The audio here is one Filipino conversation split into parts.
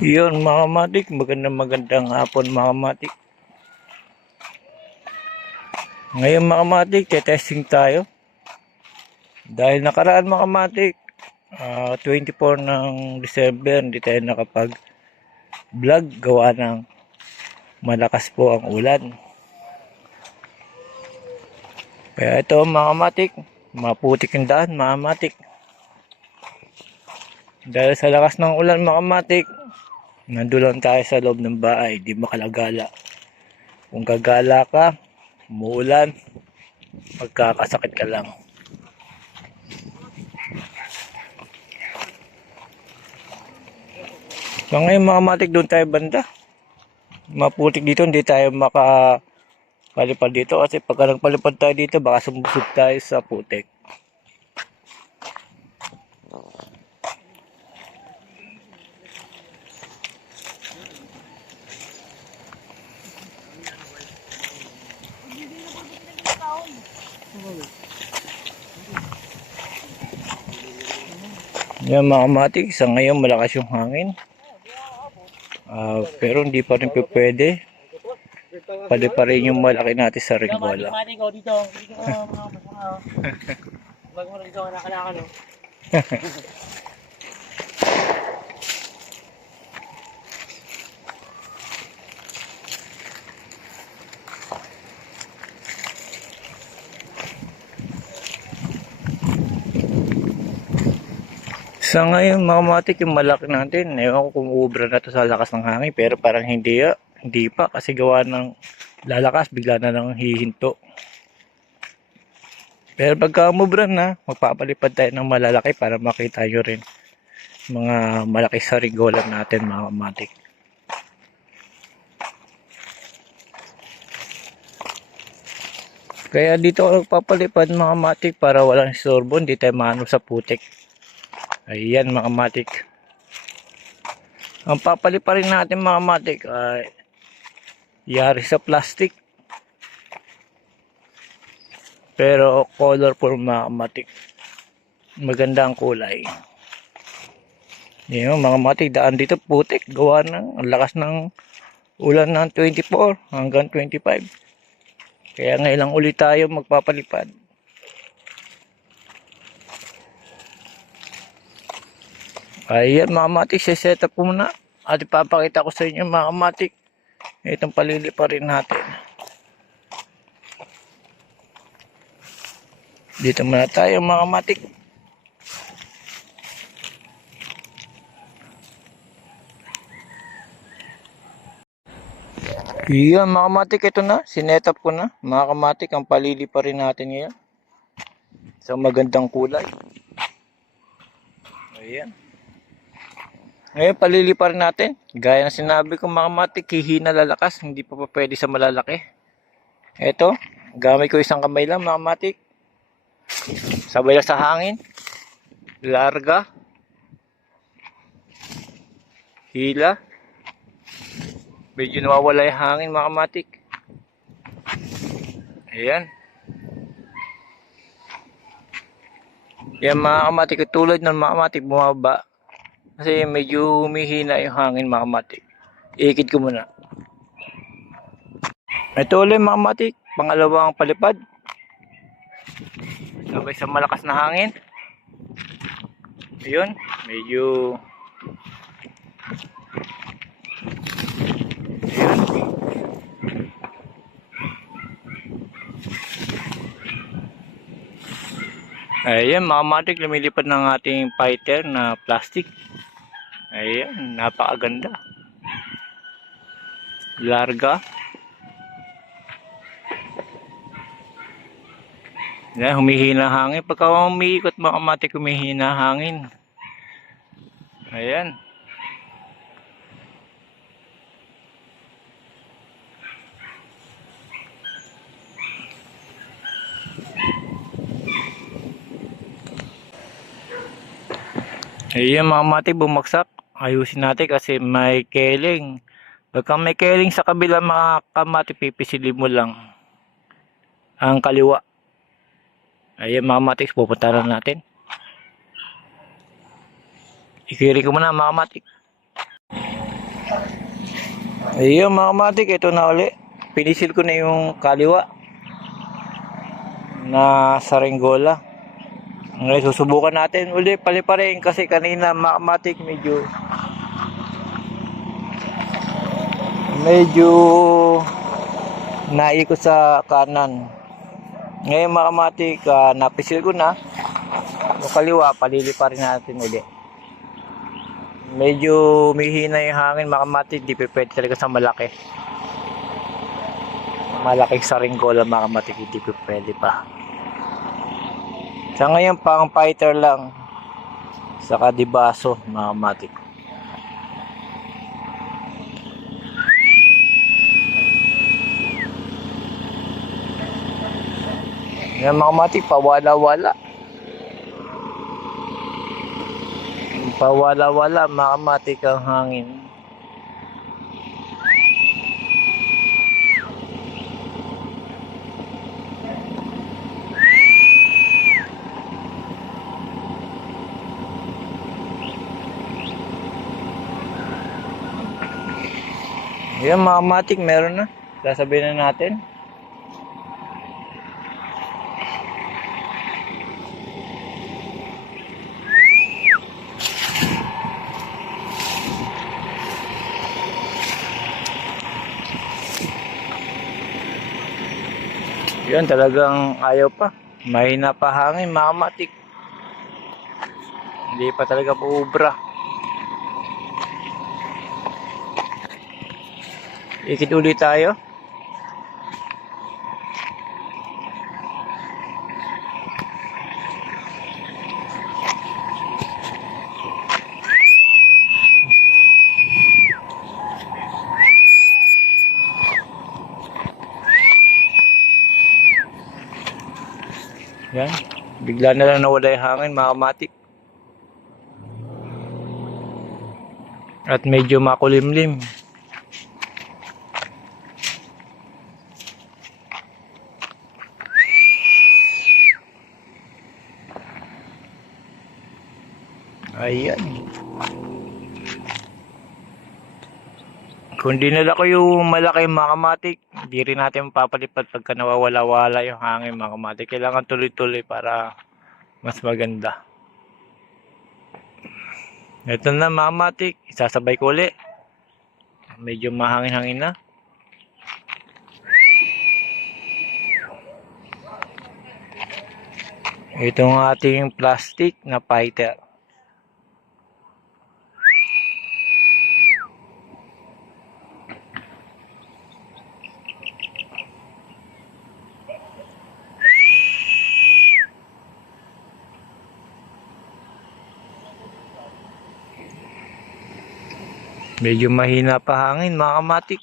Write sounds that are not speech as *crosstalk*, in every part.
Yun mga matik, magandang magandang hapon mga matik. Ngayon mga matik, testing tayo. Dahil nakaraan mga matik, ah, 24 ng December, hindi tayo nakapag vlog gawa ng malakas po ang ulan. Kaya ito mga matik, maputik yung daan mga matik. Dahil sa lakas ng ulan mga matik, Nandulan tayo sa loob ng bahay, di makalagala. Kung gagala ka, umuulan, magkakasakit ka lang. So ngayon mga doon tayo banda. Maputik dito, hindi tayo makapalipad dito kasi pagka nagpalipad tayo dito, baka sumusog tayo sa putik. Yan mga matik, sa ngayon malakas yung hangin. Ah, pero hindi pa rin pwede. Pwede pa rin yung malaki natin sa ringgola. *laughs* *laughs* Mati ko dito. Dito ka mga mga. Bago mo dito ka nakalaka no. Sa ngayon mga matik, yung malaki natin, ewan ko kung ubra na to sa lakas ng hangin, pero parang hindi, ah. hindi pa kasi gawa ng lalakas, bigla na lang hihinto. Pero pagka umubra na, magpapalipad tayo ng malalaki para makita nyo rin mga malaki sa rigolan natin mga matik. Kaya dito ako nagpapalipad mga matik para walang istorbo, hindi tayo maano sa putik. Ayan mga matik. Ang papaliparin natin mga matik ay yari sa plastic. Pero colorful mga matik. Maganda ang kulay. Yun, mga matik, daan dito putik. Gawa ng lakas ng ulan ng 24 hanggang 25. Kaya ngayon lang ulit tayo magpapalipad. Ayan mga matik, set up ko muna. At ipapakita ko sa inyo mga matik. Itong palili pa rin natin. Dito muna tayo mga matik. Yan mga matik, ito na. Sinetap ko na. Mga kamatik, ang palili pa rin natin ngayon. Sa magandang kulay. Ayan. Ngayon, palili pa rin natin. Gaya na sinabi ko mga matik, hihina lalakas. Hindi pa pa pwede sa malalaki. Ito, gamit ko isang kamay lang mga matik. Sabay lang sa hangin. Larga. Hila. Medyo nawawala yung hangin mga matik. Ayan. Yan mga kamatik, tulad ng mga kamatik bumaba. Kasi medyo humihina yung hangin mga. Iikit ko muna. Ito ulit mga pangalawang palipad. Sabay sa malakas na hangin. Ayun, medyo Ayan. Ayan, mga matik, lumilipad ng ating fighter na plastic. Ayan, napakaganda. Larga. Ayan, humihina hangin. Pagka umiikot mga matik, humihina hangin. Ayan. Ayan mga mati bumagsak. Ayusin natin kasi may keling. Pagka may keling sa kabila mga kamati pipisilin mo lang ang kaliwa. Ayan mga matik pupunta na natin. Ikiri ko muna mga matik. Ayun mga kamatik, ito na uli. Pinisil ko na yung kaliwa na saringgola. Ngayon susubukan natin uli paliparin kasi kanina mga kamatik medyo medyo naikot sa kanan. Ngayon mga kamatik, ah, napisil ko na. Yung kaliwa, paliliparin natin uli. Medyo mihina yung hangin mga kamatik, di pwede talaga sa malaki. Malaking saringgola mga kamatik, hindi pa pwede pa. Sa ngayon, pang fighter lang. Saka dibaso mga kamatik. Yan mga kamatik, pawala-wala. Pawala-wala, mga kamatik ang hangin. Yan mga kamatik, meron na. Sasabihin na natin. Yan talagang ayaw pa. Mahina pa hangin, mga kamatik. Hindi pa talaga puubra. Ikit ulit tayo. Yan. Bigla na lang nawala yung hangin, mga kamatik. At medyo makulimlim. Ayan. Kung dinala ko yung malaki mga kamatik, hindi rin natin papalipat pagka nawawala-wala yung hangin mga kamatik. Kailangan tuloy-tuloy para mas maganda. Ito na mga kamatik, isasabay ko uli. Medyo mahangin-hangin na. Itong ating plastic na fighter. Medyo mahina pa hangin mga kamatik.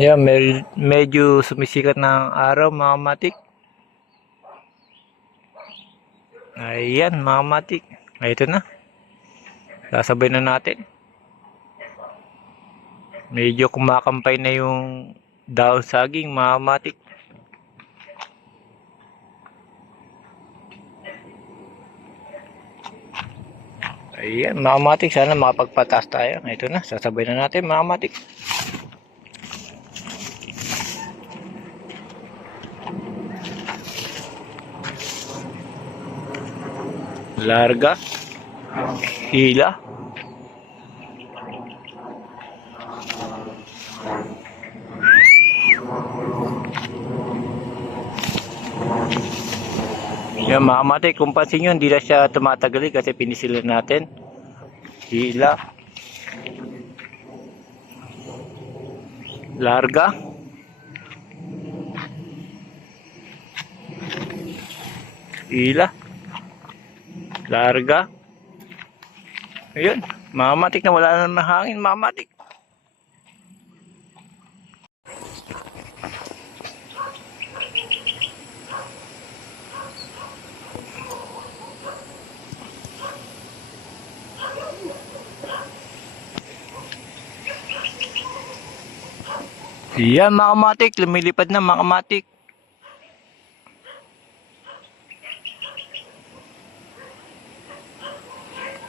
Yeah, med- medyo sumisikat ng araw mga kamatik. Ayan mga kamatik. Ay, ito na. Sasabay na natin. Medyo kumakampay na yung daw saging, mga matik. Ayan, mga. Sana makapagpatas tayo. Ito na, sasabay na natin, mga matik. Larga. Hila. Yan mga kamate, kung pansin nyo, hindi na siya tumatagali kasi pinisilan natin. Hila. Larga. Hila. Larga. Ayun, mga matik na wala na ng hangin, mga Yan mga kamatik, lumilipad na mga kamatik.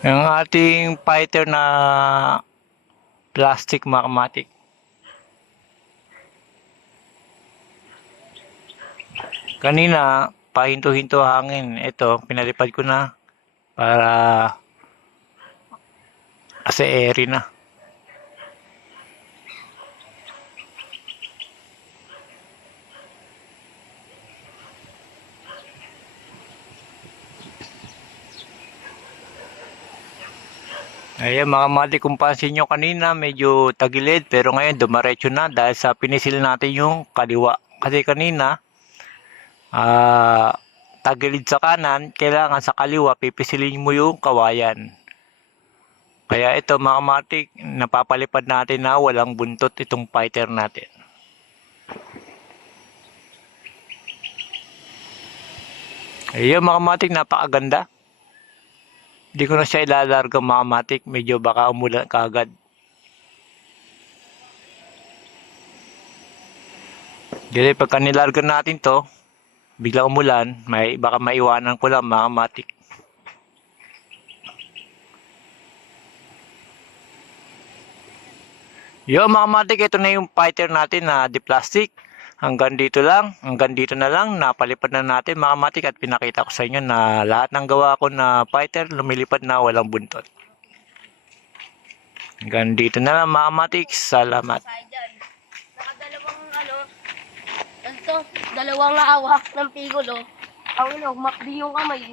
Yung ating fighter na plastic mga kamatik. Kanina, pahinto-hinto hangin. Ito, pinalipad ko na para kasi airy na. Ayan mga mali, kung pansin nyo kanina medyo tagilid pero ngayon dumaretso na dahil sa pinisil natin yung kaliwa. Kasi kanina ah tagilid sa kanan, kailangan sa kaliwa pipisilin mo yung kawayan. Kaya ito mga matik, napapalipad natin na walang buntot itong fighter natin. Ayun mga matik, napakaganda. Hindi ko na siya ilalarga mga matik. Medyo baka umulan kagad. Kasi pagka nilarga natin to, biglang umulan, may, baka maiwanan ko lang mga matik. Yo mga matik, ito na yung fighter natin na di plastic. Hanggang dito lang, hanggang dito na lang, napalipad na natin mga matik at pinakita ko sa inyo na lahat ng gawa ko na fighter lumilipad na walang buntot. Hanggang dito na lang mga matik, salamat. Nakadalawang ano, ano to, dalawang hawak ng pigulo. Ang ano, makdi yung kamay.